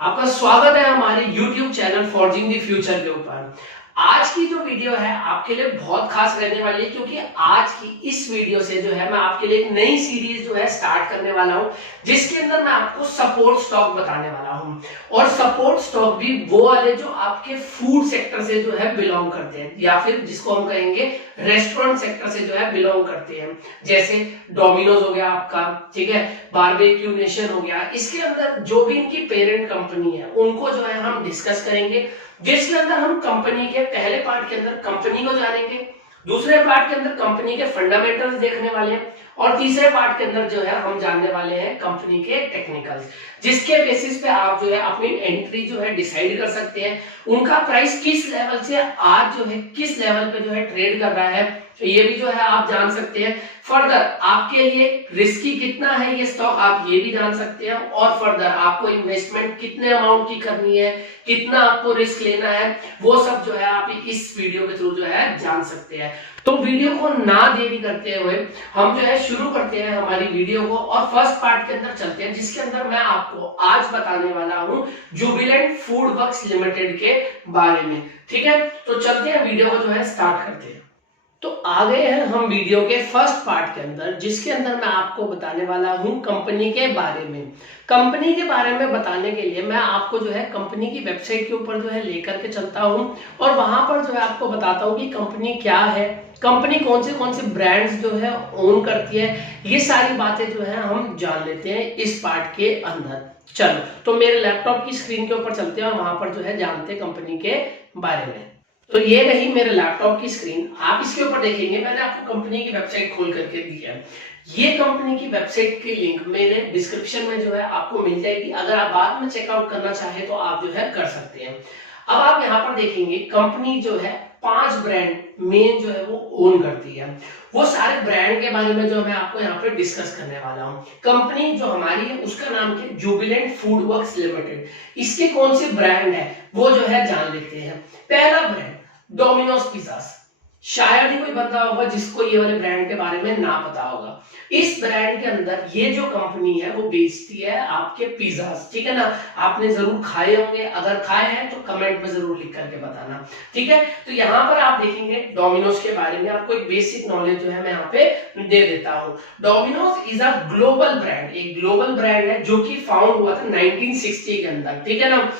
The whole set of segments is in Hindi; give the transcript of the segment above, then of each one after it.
आपका स्वागत है हमारे YouTube channel forging the future के ऊपर। आज की जो वीडियो है आपके लिए बहुत खास रहने वाली है, क्योंकि आज की इस वीडियो से जो है मैं आपके लिए एक नई सीरीज जो है स्टार्ट करने वाला हूं, जिसके अंदर मैं आपको सपोर्ट स्टॉक बताने वाला हूं। और सपोर्ट स्टॉक भी वो वाले जो आपके फूड सेक्टर से जो है बिलोंग करते हैं, या फिर जिसको हम कहेंगे रेस्टोरेंट सेक्टर से जो है बिलोंग करते हैं। जैसे डोमिनोज हो गया आपका, ठीक है, बारबेक्यू नेशन हो गया। इसके अंदर जो भी इनकी पेरेंट कंपनी है उनको जो है हम डिस्कस करेंगे, जिसके अंदर हम कंपनी के पहले पार्ट के अंदर कंपनी को जानेंगे, दूसरे पार्ट के अंदर कंपनी के फंडामेंटल्स देखने वाले हैं, और तीसरे पार्ट के अंदर जो है हम जानने वाले हैं कंपनी के टेक्निकल्स, जिसके बेसिस पे आप जो है अपनी एंट्री जो है डिसाइड कर सकते हैं। उनका प्राइस किस लेवल से आज जो है किस लेवल पे जो है ट्रेड कर रहा है, तो ये भी जो है आप जान सकते हैं। फर्दर आपके लिए रिस्की कितना है ये स्टॉक, आप ये भी जान सकते हैं। और फर्दर आपको इन्वेस्टमेंट कितने अमाउंट की करनी है, कितना आपको रिस्क लेना है, वो सब जो है आप इस वीडियो के थ्रू जो है जान सकते हैं। तो वीडियो को ना देरी करते हुए हम जो है शुरू करते हैं हमारी वीडियो को, और फर्स्ट पार्ट के अंदर चलते हैं, जिसके अंदर मैं आपको आज बताने वाला हूं जुबिलेंट फूड वर्क्स लिमिटेड के बारे में। ठीक है, तो चलते हैं वीडियो को जो है स्टार्ट करते हैं। तो आ गए हैं हम वीडियो के फर्स्ट पार्ट के अंदर, जिसके अंदर मैं आपको बताने वाला हूं कंपनी के बारे में। कंपनी के बारे में बताने के लिए मैं आपको जो है कंपनी की वेबसाइट के ऊपर जो है लेकर के चलता हूं, और वहां पर जो है आपको बताता हूं कि कंपनी क्या है, कंपनी कौन से ब्रांड्स जो है ओन करती है। ये सारी बातें जो है हम जान लेते हैं इस पार्ट के अंदर। चलो, तो मेरे लैपटॉप की स्क्रीन के ऊपर चलते हैं और वहां पर जो है जानते हैं कंपनी के बारे में। तो ये रही मेरे लैपटॉप की स्क्रीन। आप इसके ऊपर देखेंगे मैंने आपको कंपनी की वेबसाइट खोल करके दी है। ये कंपनी की वेबसाइट की लिंक मेरे डिस्क्रिप्शन में जो है आपको मिल जाएगी। अगर आप बाद में चेकआउट करना चाहे तो आप जो है कर सकते हैं। अब आप यहाँ पर देखेंगे कंपनी जो है 5 ब्रांड मेन जो है वो ओन करती है। वो सारे ब्रांड के बारे में जो मैं आपको यहाँ पे डिस्कस करने वाला हूँ। कंपनी जो हमारी है उसका नाम है जुबिलेंट फूड वर्क्स लिमिटेड। इसके कौन से ब्रांड है वो जो है जान लेते हैं। पहला ब्रांड डोमिनोज पिज़्ज़ा। शायद ही कोई बंदा होगा जिसको ये वाले ब्रांड के बारे में ना पता होगा। इस ब्रांड के अंदर ये जो कंपनी है वो बेचती है आपके पिज़्ज़ा, ठीक है ना। आपने जरूर खाए होंगे, अगर खाए हैं तो कमेंट में जरूर लिख करके बताना, ठीक है। तो यहाँ पर आप देखेंगे डोमिनोज के बारे में आपको एक बेसिक नॉलेज जो है मैं यहाँ पे दे देता हूँ। Domino's is a global brand, एक ग्लोबल ब्रांड है जो कि फाउंड हुआ था 1960 के अंदर, ठीक है ना।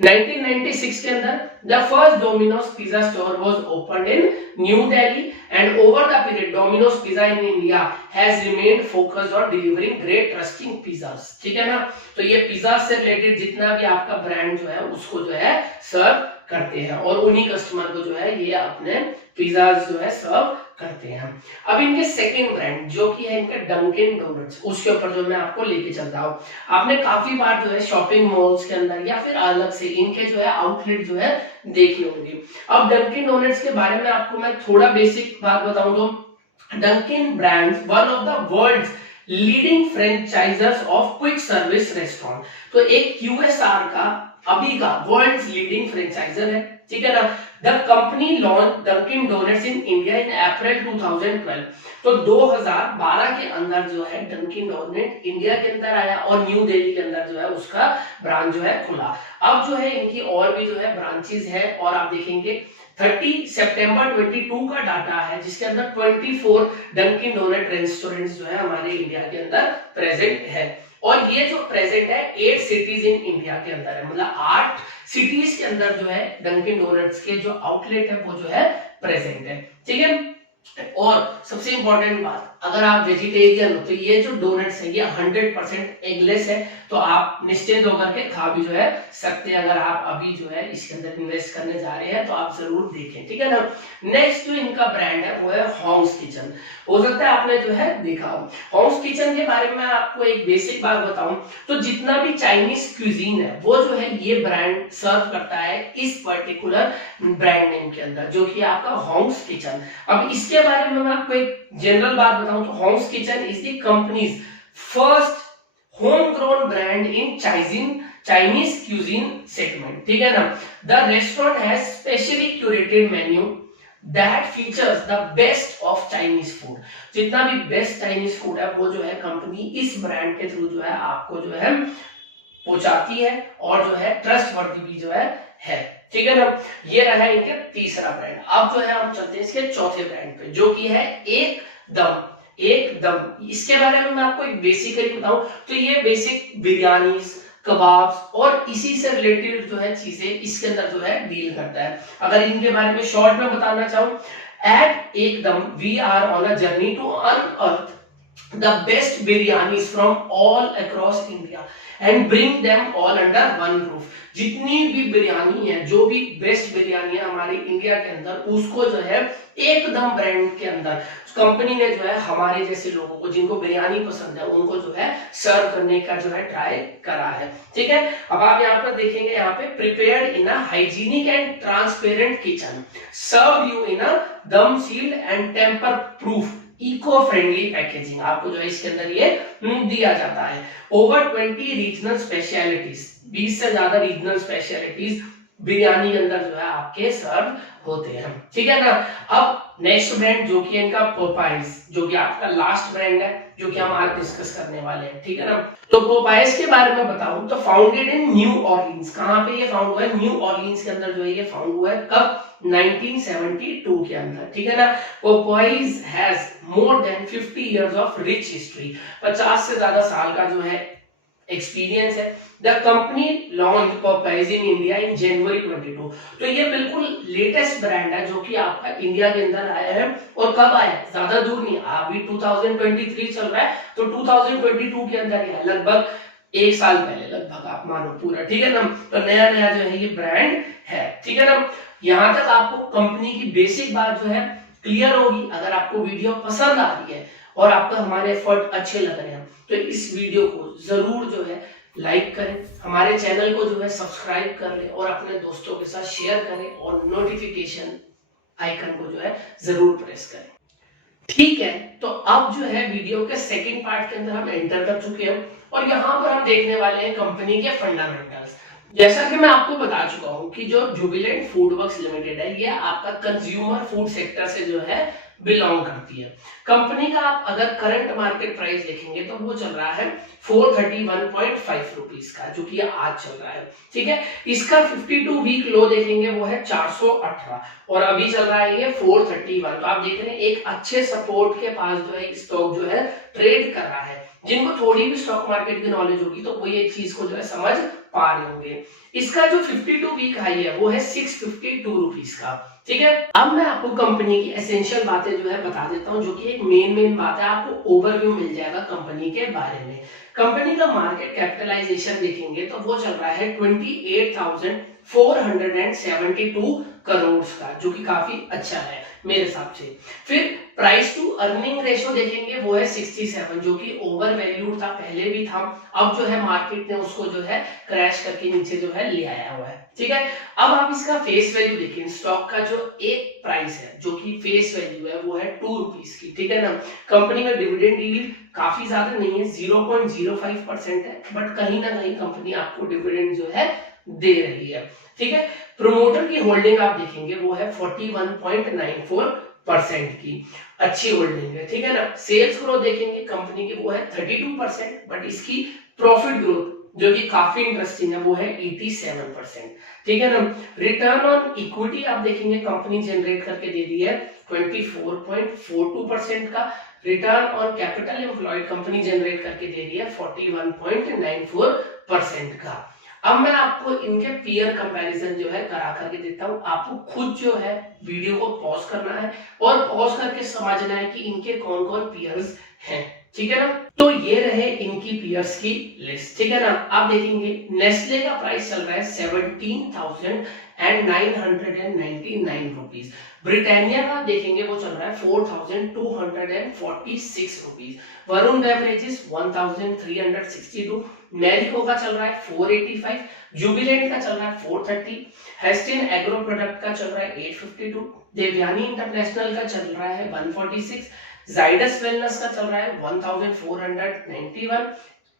1996 के अंदर the first Domino's pizza store was opened in New Delhi, and over the period Domino's Pizza in India has remained focused on delivering great trusting pizzas, ठीक है ना। तो ये पिज्जा से रिलेटेड जितना भी आपका ब्रांड जो है उसको जो है सर्व करते हैं, और उन्हीं कस्टमर को जो है ये अपने पिज्जा जो है सर्व करते हैं। अब इनके सेकंड ब्रांड जो कि है इनका डंकिन डोनट्स, उसके ऊपर जो मैं आपको लेके चलता हूँ। आपने काफी बार जो है शॉपिंग मॉल्स के अंदर या फिर अलग से इनके जो है आउटलेट जो है देखे होंगे। अब डंकिन डोनट्स के बारे में आपको मैं थोड़ा बेसिक बात बताऊं तो Dunkin brand one of the world leading franchisers of quick service restaurant. तो एक क्यूएसआर का अभी का वर्ल्ड लीडिंग फ्रेंचाइजर है, ठीक है ना। The company launch Dunkin Donuts in India in April 2012। तो 2012 के अंदर जो है डंकिन डोनट इंडिया के अंदर आया, और न्यू दिल्ली के अंदर जो है उसका ब्रांच जो है खुला। अब जो है इनकी और भी जो है ब्रांचेस है, और आप देखेंगे 30 सितंबर 22 का डाटा है, जिसके अंदर 24 डंकिन डोनट रेस्टोरेंट्स जो है हमारे इंडिया के अंदर प्रेजेंट है। और ये जो प्रेजेंट है 8 सिटीज इन इंडिया के अंदर है, मतलब 8 सिटीज के अंदर जो है डंकिन डोनट्स के जो आउटलेट है वो जो है प्रेजेंट है, ठीक है। और सबसे इंपॉर्टेंट बात, अगर आप वेजिटेरियन हो तो ये जो डोनट्स है ये 100% एगलेस है, तो आप निश्चिंत होकर के खा भी जो है सकते हैं। अगर आप अभी जो है इसके अंदर इन्वेस्ट करने जा रहे हैं तो आप जरूर देखें, ठीक है ना। नेक्स्ट जो इनका ब्रांड है वो है हॉन्ग्स किचन। हो सकता है आपने जो है देखा हो। हॉन्ग्स किचन के बारे में आपको एक बेसिक बात बताऊं तो जितना भी चाइनीज क्यूजीन है वो जो है ये ब्रांड सर्व करता है इस पर्टिकुलर ब्रांड नेम के अंदर, जो कि आपका हॉन्ग्स किचन। अब इसके बारे में मैं आपको एक जनरल बात बताऊं तो Hong's Kitchen is the company's first home grown brand in Chinese cuisine segment, ठीक है ना। The restaurant has specially curated menu that features the best of Chinese food. जितना भी बेस्ट चाइनीज फूड है वो जो है कंपनी इस ब्रांड के थ्रू जो है आपको जो है पहुंचाती है और जो है ट्रस्ट वर्दी भी जो है। ठीक है ना, ये रहा इनके तीसरा ब्रांड। अब जो है हम चलते हैं इसके चौथे ब्रांड पे, जो कि है एकदम। इसके बारे में मैं आपको एक बेसिकली बताऊं तो ये बेसिक बिरयानी, कबाब्स और इसी से रिलेटेड जो है चीजें इसके अंदर जो है डील करता है। अगर इनके बारे में शॉर्ट में बताना चाहूं, एट एकदम we are on a journey to unearth the best biryanis from all across India and bring them all under one roof। जितनी भी बिरयानी है, जो भी बेस्ट बिरयानी है हमारे इंडिया के अंदर, उसको जो है एकदम ब्रांड के अंदर कंपनी ने जो है हमारे जैसे लोगों को जिनको बिरयानी पसंद है उनको जो है सर्व करने का जो है ट्राई करा है। ठीक है, अब आप यहाँ पर देखेंगे, यहाँ पे prepared in a hygienic and transparent kitchen, serve you in a dum sealed and tamper proof eco friendly packaging, आपको जो है इसके अंदर ये दिया जाता है। ओवर 20 रीजनल स्पेशलिटीज, 20 से ज्यादा रीजनल स्पेशलिटीज बिरयानी के अंदर जो है आपके सर्व होते हैं। ठीक है ना, अब नेक्स्ट ब्रांड जो कि इनका पोपाइज, जो कि आपका लास्ट ब्रांड है, जो कि हम आज डिस्कस करने वाले हैं। ठीक है ना, तो पोपाइज के बारे में बताऊं तो फाउंडेड इन न्यू ऑर्लिन्स, कहां पे ये फाउंड हुआ है? न्यू ऑर्लिन्स के अंदर जो है ये फाउंड हुआ है। कब? 1972 के अंदर। ठीक है ना, Popeyes has more than 50 years of rich history, 50 से ज्यादा साल का जो है एक्सपीरियंस है। The company launch Popeyes in India in January 22। तो ये बिल्कुल लेटेस्ट ब्रांड है जो कि आपका इंडिया के अंदर आया है। और कब आया? ज्यादा दूर नहीं, अभी 2023 चल रहा है, तो 2022 के अंदर ही है, लगभग एक साल पहले, लगभग आप मानो पूरा। ठीक है ना, तो नया नया जो है ये ब्रांड है। ठीक है ना, यहां तक आपको कंपनी की बेसिक बात जो है क्लियर होगी। अगर आपको वीडियो पसंद आ रही है और आपको हमारे एफर्ट अच्छे लग रहे हैं तो इस वीडियो को जरूर जो है लाइक करें, हमारे चैनल को जो है सब्सक्राइब कर लें और अपने दोस्तों के साथ शेयर करें और नोटिफिकेशन आइकन को जो है जरूर प्रेस करें। ठीक है, तो अब जो है वीडियो के सेकंड पार्ट के अंदर हम एंटर कर चुके हैं और यहाँ पर हम देखने वाले हैं कंपनी के फंडामेंटल्स। जैसा कि मैं आपको बता चुका हूं कि जो जुबिलेंट फूड वर्क्स लिमिटेड है, ये आपका कंज्यूमर फूड सेक्टर से जो है बिलोंग करती है। कंपनी का आप अगर करंट मार्केट प्राइस देखेंगे तो वो चल रहा है 431.5 रुपीस का, जो कि आज चल रहा है। ठीक है, इसका 52 वीक लो देखेंगे वो है 418 और अभी चल रहा है ये 431। तो आप देख रहे हैं एक अच्छे सपोर्ट के पास जो है स्टॉक जो है ट्रेड कर रहा है। जिनको थोड़ी भी स्टॉक मार्केट की नॉलेज होगी तो वो ये चीज को जो है समझ पा रहे होंगे। इसका जो 52 वीक हाई है वो है 652 रुपीस का। ठीक है, अब मैं आपको कंपनी की एसेंशियल बातें जो है बता देता हूं, जो कि एक मेन बात है, आपको ओवरव्यू मिल जाएगा कंपनी के बारे में। कंपनी का मार्केट कैपिटलाइजेशन देखेंगे तो वो चल रहा है 28,472 करोड़ का, जो कि काफी अच्छा है मेरे हिसाब से। फिर प्राइस टू अर्निंग रेशियो देखेंगे वो है 67, जो कि ओवर वैल्यूड था, पहले भी था, अब जो है मार्केट ने उसको जो है क्रैश करके नीचे जो है ले आया हुआ है। ठीक है, अब आप इसका फेस वैल्यू देखिए, स्टॉक का जो एक प्राइस है जो कि फेस वैल्यू है वो है 2 रुपीस की। ठीक है ना, कंपनी का डिविडेंड यील्ड काफी ज्यादा नहीं है, 0.05% है, बट कहीं ना कहीं कंपनी आपको डिविडेंड जो है दे रही है। ठीक है, प्रोमोटर की होल्डिंग आप देखेंगे वो है 41.94% की, अच्छी होल्डिंग है। ठीक है ना, सेल्स ग्रोथ देखेंगे कंपनी की वो है 32%, बट इसकी प्रॉफिट ग्रोथ जो कि काफी इंटरेस्टिंग है वो है 87%। ठीक है ना, रिटर्न ऑन इक्विटी आप देखेंगे कंपनी जनरेट करके दे दी है 24.42% का। Return on capital employed company generate करके दे रही है 41.94% का। अब मैं आपको इनके पीयर कंपैरिजन जो है करा करके देता हूं, आपको खुद जो है वीडियो को पॉज करना है और पॉज करके समझना है कि इनके कौन कौन पीयर्स हैं। ठीक है ना, तो ये रहे इनकी पीयर्स की लिस्ट। ठीक है ना, आप देखेंगे नेस्ले का प्राइस चल रहा है 17,999 रुपीज। ब्रिटानिया का देखेंगे वो चल रहा है 4,246 रुपीज। वरुण बेवरेजेस 1,362। मैरिको का चल रहा है 485। जुबिलेंट का चल रहा है 430। हेस्टिन एग्रो प्रोडक्ट का चल रहा है 852। देवयानी इंटरनेशनल का चल रहा है 146। जाइडस वेलनेस का चल रहा है 1491।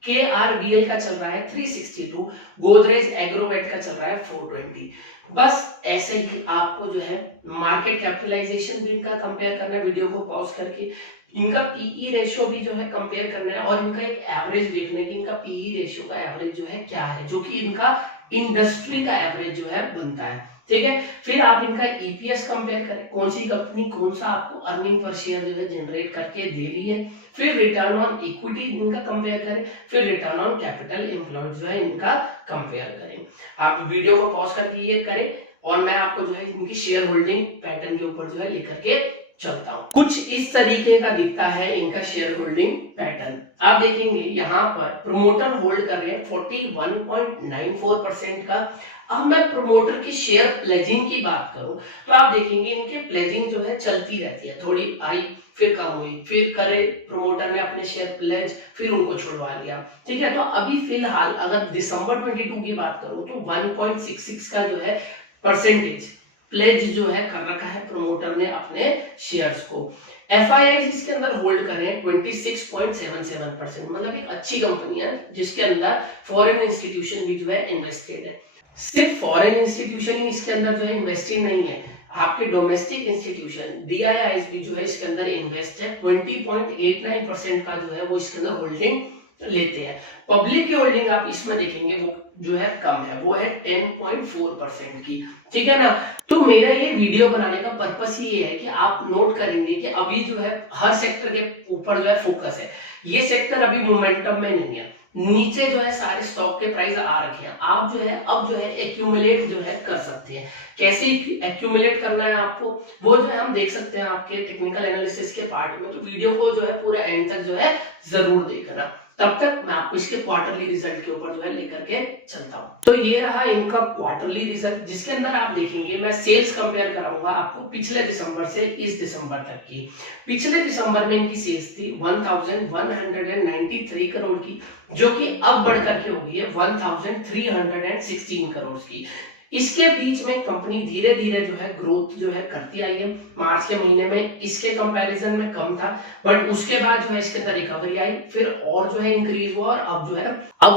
KRBL का चल रहा है 362, गोदरेज एग्रोवेट का चल रहा है 420। बस ऐसे ही आपको जो है मार्केट कैपिटलाइजेशन भी इनका कंपेयर करना है, वीडियो को पॉज करके इनका पीई रेशियो भी जो है कंपेयर करना है और इनका एक एवरेज देखना है कि इनका पीई रेशियो का एवरेज जो है क्या है, जो कि इनका इंडस्ट्री का एवरेज जो है बनता है। ठीक है, फिर आप इनका ईपीएस कंपेयर करें, कौन सी कंपनी कौन सा आपको अर्निंग पर शेयर जो है जनरेट करके दे रही है। फिर रिटर्न ऑन इक्विटी इनका कंपेयर करें, फिर रिटर्न ऑन कैपिटल एम्प्लॉयड जो है इनका कंपेयर करें। आप वीडियो को पॉज करके ये करें और मैं आपको जो है इनकी शेयर होल्डिंग पैटर्न के ऊपर जो है लेकर के चलता हूं। कुछ इस तरीके का दिखता है इनका शेयर होल्डिंग पैटर्न। आप देखेंगे यहाँ पर प्रोमोटर होल्ड कर रहे हैं 41.94% का। अब मैं प्रोमोटर की शेयर प्लेजिंग की बात करूं तो आप देखेंगे इनके प्लेजिंग जो है चलती रहती है, थोड़ी आई फिर कम हुई, फिर करे प्रोमोटर ने अपने शेयर प्लेज, फिर उनको छुड़वा लिया। ठीक है, तो अभी फिलहाल अगर दिसंबर 22 की बात करूं तो 1.66 का जो है परसेंटेज प्लेज जो है कर रखा है प्रोमोटर ने अपने शेयर्स को। FIIs इसके अंदर होल्ड कर रहे हैं 26.77%, मतलब एक अच्छी कंपनी है जिसके अंदर फॉरेन इंस्टीट्यूशन भी जो है इन्वेस्टेड है। सिर्फ फॉरेन इंस्टीट्यूशन ही इसके अंदर जो है इन्वेस्टेड नहीं है, आपके डोमेस्टिक इंस्टीट्यूशन DIIs भी जो है इसके अंदर इन्वेस्ट है। 20.89% का जो है वो इसके अंदर होल्डिंग लेते हैं। पब्लिक की होल्डिंग आप इसमें देखेंगे वो जो है कम है, वो है 10.4% की। ठीक है ना, तो मेरा ये वीडियो बनाने का पर्पस ये है कि आप नोट करेंगे कि अभी जो है हर सेक्टर के ऊपर जो है फोकस है। ये सेक्टर अभी मोमेंटम में नहीं है, नीचे जो है सारे स्टॉक के प्राइस आ रखे हैं। आप जो है अब जो है एक्यूमुलेट जो है कर सकते हैं। कैसे एक्यूमुलेट करना है आपको, वो जो है हम देख सकते हैं आपके टेक्निकल एनालिसिस के पार्ट में। तो वीडियो को जो है पूरे एंड तक जो है जरूर देखना, तब तक मैं आपको इसके क्वार्टरली रिजल्ट के ऊपर जो है लेकर के चलता हूं। तो ये रहा इनका क्वार्टरली रिजल्ट, जिसके अंदर आप देखेंगे मैं सेल्स कंपेयर कराऊंगा आपको पिछले दिसंबर से इस दिसंबर तक की। पिछले दिसंबर में इनकी सेल्स थी 1193 करोड़ की, जो कि अब बढ़ करके हो गई है 1316 करोड़ की। इसके बीच में कंपनी धीरे धीरे जो है ग्रोथ जो है करती आई है। मार्च के महीने में इसके कंपैरिजन में कम था, बट उसके बाद जो है इसके अंदर रिकवरी आई, फिर और जो है इंक्रीज हुआ और अब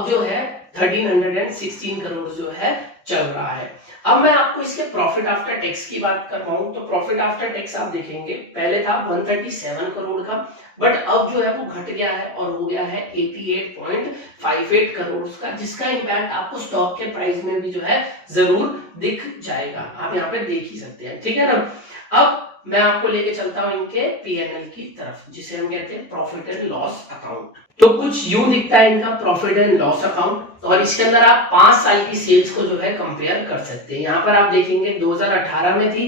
जो है 1316 करोड़ जो है चल रहा है। अब मैं आपको इसके प्रॉफिट आफ्टर टैक्स की बात कर रहा हूं, तो प्रॉफिट आफ्टर टैक्स आप देखेंगे पहले था 137 करोड़ का, बट अब जो है वो घट गया है और हो गया है 88.58 करोड़ का, जिसका इंपैक्ट आपको स्टॉक के प्राइस में भी जो है जरूर दिख जाएगा। आप यहाँ पे देख ही सकते हैं। ठीक है ना, अब मैं आपको लेके चलता हूं इनके P&L की तरफ, जिसे हम कहते हैं प्रॉफिट एंड लॉस अकाउंट। तो कुछ यूं दिखता है इनका प्रॉफिट एंड लॉस अकाउंट, और इसके अंदर आप 5 साल की सेल्स को जो है कंपेयर कर सकते हैं। यहाँ पर आप देखेंगे 2018 में थी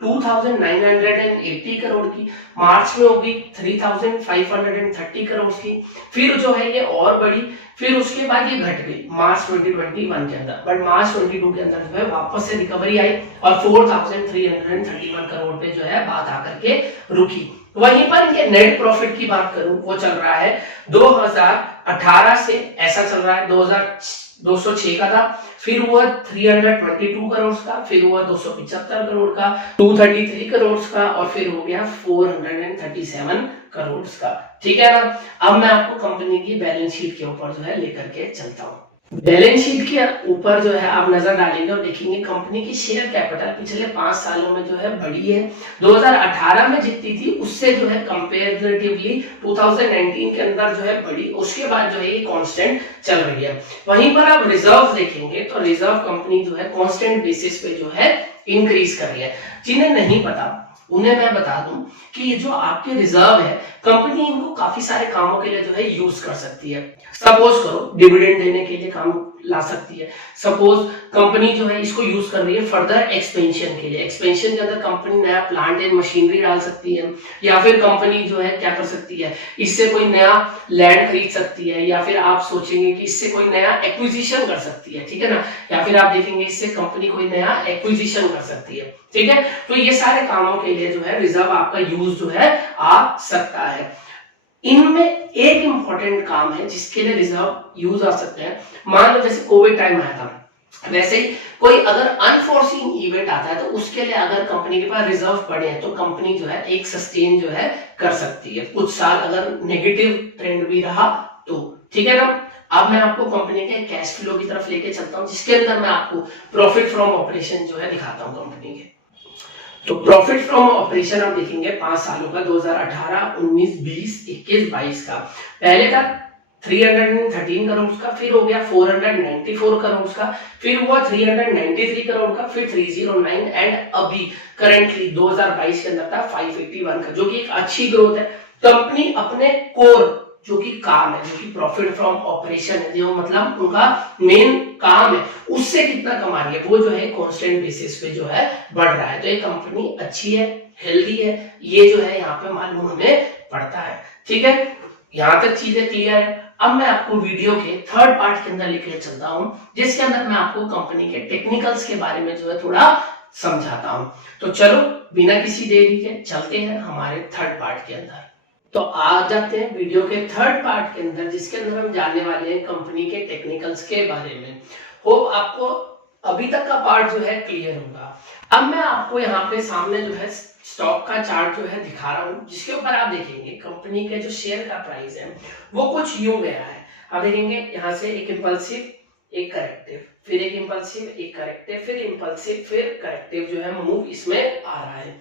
2980 करोड़ की, मार्च में होगी 3530 करोड़ की, फिर जो है ये और बढ़ी, फिर उसके बाद ये घट गई मार्च 2021 के अंदर, बट मार्च 22 के अंदर जो है वापस से रिकवरी आई और 4331 करोड़ पे जो है बात आकर के रुकी। वहीं पर इनके नेट प्रॉफिट की बात करूं, वो चल रहा है 2018 से ऐसा चल रहा है 2206 का था, फिर हुआ 322 करोड़ का, फिर हुआ 275 करोड़ का, 233 करोड़ का, और फिर हो गया 437 करोड़ का। ठीक है ना, अब मैं आपको कंपनी की बैलेंस शीट के ऊपर जो है लेकर के चलता हूँ। बैलेंस शीट के ऊपर जो है आप नजर डालेंगे और देखेंगे कंपनी की शेयर कैपिटल पिछले 5 सालों में जो है बढ़ी है। 2018 में जितनी थी उससे जो है कंपैरेटिवली 2019 के अंदर जो है बढ़ी, उसके बाद जो है ये कांस्टेंट चल रही है। वहीं पर आप रिजर्व देखेंगे तो रिजर्व कंपनी जो है कांस्टेंट बेसिस पे जो है इंक्रीज कर रही है। जिन्हें नहीं पता उन्हें मैं बता दूं कि ये जो आपके रिजर्व है, कंपनी इनको काफी सारे कामों के लिए जो है यूज कर सकती है। सपोज करो डिविडेंड देने के लिए काम ला सकती है, सपोज कंपनी जो है इसको यूज कर रही है फर्दर एक्सपेंशन के लिए, एक्सपेंशन के अंदर कंपनी नया प्लांट एंड मशीनरी डाल सकती है, या फिर कंपनी जो है क्या कर सकती है, इससे कोई नया लैंड खरीद सकती है, या फिर आप सोचेंगे कि इससे कोई नया एक्विजिशन कर सकती है। ठीक है ना, या फिर आप देखेंगे इससे कंपनी कोई नया एक्विजिशन कर सकती है। ठीक है, तो ये सारे कामों के लिए जो है रिजर्व आपका यूज जो है आ सकता है। इनमें एक इंपॉर्टेंट काम है जिसके लिए रिजर्व यूज आ सकते हैं। मान लो जैसे कोविड टाइम आया था, वैसे ही कोई अगर अनफोर्सीन इवेंट आता है तो उसके लिए अगर कंपनी के पास रिजर्व पड़े हैं तो कंपनी जो है एक सस्टेन जो है कर सकती है, कुछ साल अगर नेगेटिव ट्रेंड भी रहा तो। ठीक है ना, अब मैं आपको कंपनी के कैश फ्लो की तरफ लेके चलता हूँ, जिसके अंदर मैं आपको प्रॉफिट फ्रॉम ऑपरेशन जो है दिखाता हूँ कंपनी के। तो प्रॉफिट फ्रॉम ऑपरेशन आप देखेंगे 5 सालों का, 2018, 19, 20, 21, 22 का। पहले का 313 करोड़ का, फिर हो गया 494 करोड़ का, फिर हुआ 393 करोड़ का, फिर 309 एंड अभी करेंटली 2022 के अंदर था 581 का, जो कि एक अच्छी ग्रोथ है। कंपनी अपने कोर जो कि काम है, जो कि प्रॉफिट फ्रॉम ऑपरेशन है, जो मतलब उनका मेन काम है, उससे कितना कमा रही है वो जो है कांस्टेंट बेसिस पे जो है बढ़ रहा है। तो ये कंपनी अच्छी है, हेल्दी है, ये जो है यहाँ पे मालूम हमें पड़ता है। ठीक है, यहाँ तक चीजें क्लियर है। अब मैं आपको वीडियो के थर्ड पार्ट के अंदर लेके चलता हूँ, जिसके अंदर मैं आपको कंपनी के टेक्निकल्स के बारे में जो है थोड़ा समझाता हूँ। तो चलो बिना किसी देरी के चलते हैं हमारे थर्ड पार्ट के अंदर। तो आ जाते हैं वीडियो के थर्ड पार्ट के अंदर, जिसके अंदर हम जानने वाले हैं कंपनी के टेक्निकल्स के बारे में। होप आपको अभी तक का पार्ट जो है क्लियर होगा। अब मैं आपको यहाँ पे सामने जो है स्टॉक का चार्ट जो है दिखा रहा हूँ, जिसके ऊपर आप देखेंगे कंपनी के जो शेयर का प्राइस है वो कुछ यूं गया है। आप देखेंगे यहाँ से एक इंपल्सिव, एक करेक्टिव, फिर एक इंपल्सिव, एक करेक्टिव, फिर इंपल्सिव, फिर करेक्टिव जो है मूव इसमें आ रहा है।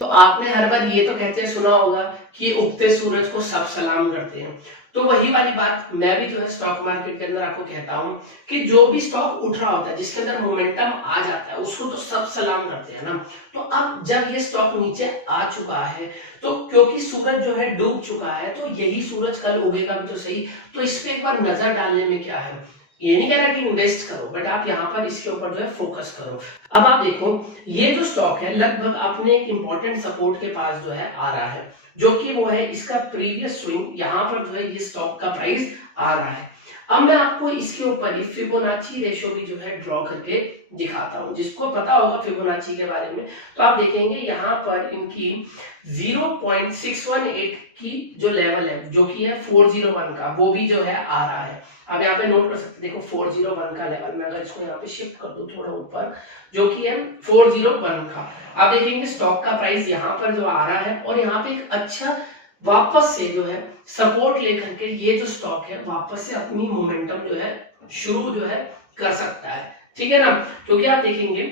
तो आपने हर बार ये तो कहते सुना होगा कि उगते सूरज को सब सलाम करते हैं। तो वही वाली बात मैं भी जो है स्टॉक मार्केट के अंदर आपको कहता हूं कि जो भी स्टॉक उठ रहा होता है, जिसके अंदर मोमेंटम आ जाता है, उसको तो सब सलाम करते हैं ना। तो अब जब ये स्टॉक नीचे आ चुका है, तो क्योंकि सूरज जो है डूब चुका है, तो यही सूरज कल उगेगा भी तो सही। तो इस पे एक बार नजर डालने में क्या है, ये नहीं कह रहा कि इन्वेस्ट करो, बट आप यहाँ पर इसके ऊपर जो है फोकस करो। अब आप देखो ये जो स्टॉक है लगभग अपने एक इंपॉर्टेंट सपोर्ट के पास जो है आ रहा है, जो कि वो है इसका प्रीवियस स्विंग। यहाँ पर जो है ये स्टॉक का प्राइस आ रहा है। अब मैं आपको इसके ऊपर ही फिबोनाची रेशो भी जो है ड्रॉ करके दिखाता हूँ। जिसको पता होगा फिबोनाची के बारे में, तो आप देखेंगे यहाँ पर इनकी 0.618 की जो लेवल है, जो कि है 401 का, वो भी जो है आ रहा है। अब यहाँ पे नोट कर सकते देखो 401 का लेवल, मैं अगर इसको यहाँ पे शिफ्ट कर दूं थोड़ा ऊपर, जो कि है 401 का। आप देखेंगे स्टॉक का प्राइस यहाँ पर जो आ रहा है, और यहाँ पे एक अच्छा वापस से जो है सपोर्ट लेकर के ये जो स्टॉक है वापस से अपनी मोमेंटम जो है शुरू जो है कर सकता है। ठीक है ना, क्योंकि आप देखेंगे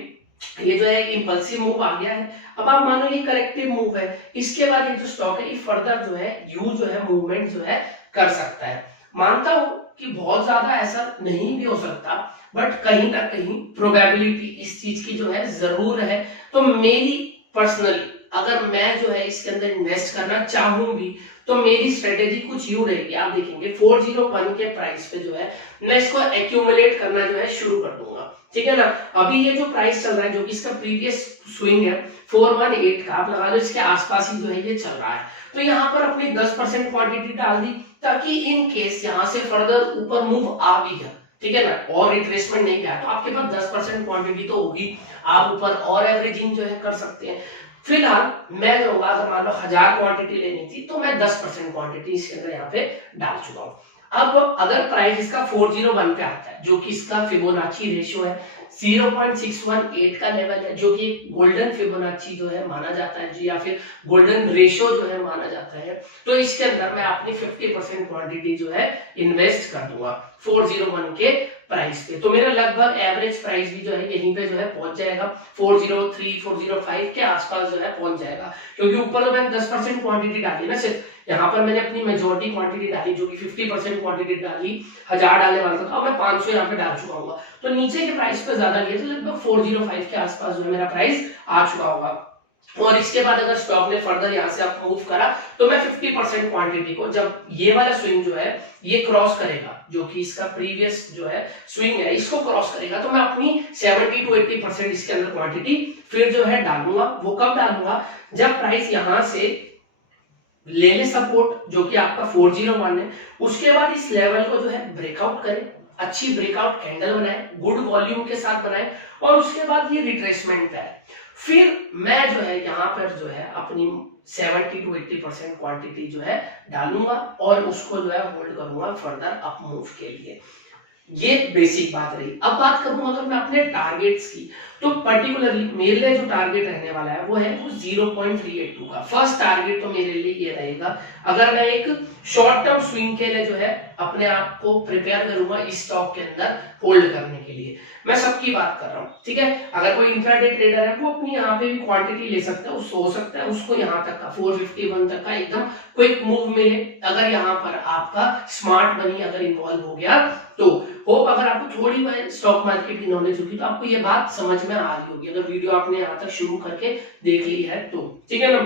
ये जो है इंपल्सिव मूव आ गया है। अब आप मानो ये करेक्टिव मूव है, इसके बाद ये जो स्टॉक है ये फर्दर जो है यू जो है मूवमेंट जो है कर सकता है। मानता हूं कि बहुत ज्यादा ऐसा नहीं भी हो सकता, बट कहीं ना कहीं प्रोबेबिलिटी इस चीज की जो है जरूर है। तो मेरी पर्सनली अगर मैं जो है इसके अंदर इन्वेस्ट करना चाहूं भी, तो मेरी स्ट्रेटेजी कुछ यूं रहेगी। आप देखेंगे 401 के प्राइस पे जो है मैं इसको एक्यूमुलेट करना जो है शुरू कर दूंगा। ठीक है ना, अभी ये जो प्राइस चल रहा है, जो कि इसका प्रीवियस स्विंग है 418 का, आप लगा लो इसके आसपास ही जो है ये चल रहा है। तो यहाँ पर अपनी 10% क्वांटिटी डाल दी, ताकि इन केस यहाँ से फर्दर ऊपर मूव आ भी गया, ठीक है ना, और रिट्रेसमेंट नहीं गया, तो आपके पास 10% क्वांटिटी तो होगी, आप ऊपर और एवरेजिंग जो है कर सकते हैं। फिलहाल मैं जो होगा, अगर मान लो 1000 क्वांटिटी लेनी थी, तो मैं 10% क्वांटिटी इसके अंदर यहाँ पे डाल चुका हूँ। अब अगर प्राइस इसका 401 पे आता है, जो कि इसका फिबोनाची रेशियो है 0.618 का लेवल है, जो कि गोल्डन फिबोनाची जो है माना जाता है जी, या फिर गोल्डन रेशियो जो है माना जाता है, तो इसके अंदर मैं अपनी 50% क्वांटिटी जो है इन्वेस्ट कर दूंगा 401 के प्राइस पे। तो मेरा लगभग एवरेज प्राइस भी जो है यहीं पे जो है पहुंच जाएगा, 403 405 के आसपास जो है पहुंच जाएगा, क्योंकि ऊपर तो मैंने 10% क्वांटिटी डाली ना सिर्फ, यहाँ पर मैंने अपनी मेजॉरिटी क्वांटिटी डाली, जो कि 50% क्वांटिटी डाली, 1000 डालने वाला था, मैं 500 यहाँ पे डाल चुका हूँ। तो नीचे के प्राइस पे ज्यादा लिया, तो लगभग 405 के आसपास जो है मेरा प्राइस आ चुका होगा। और इसके बाद अगर स्टॉक ने फर्दर यहाँ से आप मूव करा, तो मैं 50% क्वांटिटी को, जब ये वाला स्विंग जो है ये क्रॉस करेगा, जो कि इसका प्रीवियस जो है स्विंग है, इसको क्रॉस करेगा, तो मैं अपनी 70 to 80% इसके अंदर क्वांटिटी फिर जो है डालूंगा। वो कब डालूंगा, जब प्राइस यहाँ से ले ले सपोर्ट, जो कि आपका 401 है, उसके बाद इस लेवल को जो है ब्रेकआउट करे, अच्छी ब्रेकआउट कैंडल बनाए, गुड वॉल्यूम के साथ बनाए, और उसके बाद ये रिट्रेसमेंट पे है, फिर मैं जो है यहाँ पर जो है अपनी 70 to 80% क्वांटिटी जो है डालूंगा, और उसको जो है होल्ड करूंगा फर्दर अप मूव के लिए। ये बेसिक बात रही। अब बात करूं अगर मैं अपने टारगेट्स की, तो पर्टिकुलरली मेरे लिए जो टारगेट रहने वाला है वो है वो 0.382 का। फर्स्ट टारगेट तो मेरे लिए ये रहेगा, अगर मैं एक शॉर्ट टर्म स्विंग के लिए जो है अपने आप को प्रिपेयर करूंगा इस स्टॉक के अंदर होल्ड करने के लिए, मैं सबकी बात कर रहा हूं, ठीक है। अगर कोई इंट्राडे ट्रेडर है वो अपनी यहाँ पे भी क्वांटिटी ले सकता है, उसको हो सकता है उसको यहाँ तक का 451 तक का एकदम क्विक मूव मिले। अगर यहाँ पर आपका स्मार्ट मनी अगर इन्वॉल्व हो गया तो होप अगर आपको थोड़ी बहुत स्टॉक मार्केट की नॉलेज होगी तो आपको ये बात समझ में आ रही होगी, अगर वीडियो आपने यहाँ तक शुरू करके देख ली है तो, ठीक है ना।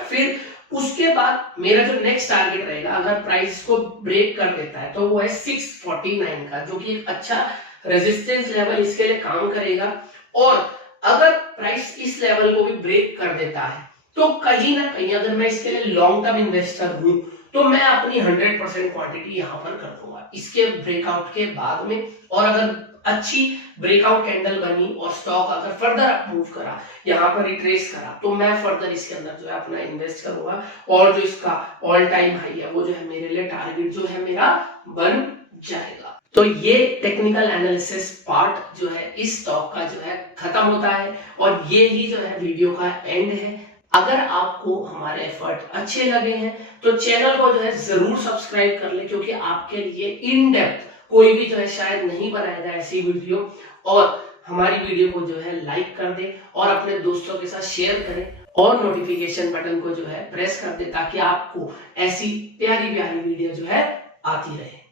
फिर उसके बाद मेरा जो नेक्स्ट टारगेट रहेगा, अगर प्राइस को ब्रेक कर देता है तो वो है 649 का, जो कि एक अच्छा रेजिस्टेंस लेवल इसके लिए काम करेगा। और अगर प्राइस इस लेवल को भी ब्रेक कर देता है तो कहीं ना कहीं अगर मैं इसके लिए लॉन्ग टर्म इन्वेस्टर हूं तो मैं अपनी 100% क्वांटिटी यहां पर कर दूंगा इसके ब्रेकआउट के बाद में। और अगर अच्छी ब्रेकआउट कैंडल बनी और स्टॉक अगर फर्दर अप मूव करा, यहाँ पर रिट्रेस करा, तो मैं फर्दर इसके अंदर जो है अपना इन्वेस्ट करूंगा। और जो इसका ऑल टाइम हाई है वो जो है मेरे लिए टारगेट जो है मेरा बन जाएगा। तो ये टेक्निकल एनालिसिस पार्ट जो है इस स्टॉक का जो है खत्म होता है और ये ही जो है वीडियो का एंड है। अगर आपको हमारे एफर्ट अच्छे लगे हैं तो चैनल को जो है जरूर सब्सक्राइब कर ले, क्योंकि आपके लिए इन डेप्थ कोई भी जो है शायद नहीं बनाएगा ऐसी वीडियो। और हमारी वीडियो को जो है लाइक कर दे और अपने दोस्तों के साथ शेयर करें और नोटिफिकेशन बटन को जो है प्रेस कर दे, ताकि आपको ऐसी प्यारी प्यारी वीडियो जो है आती रहे।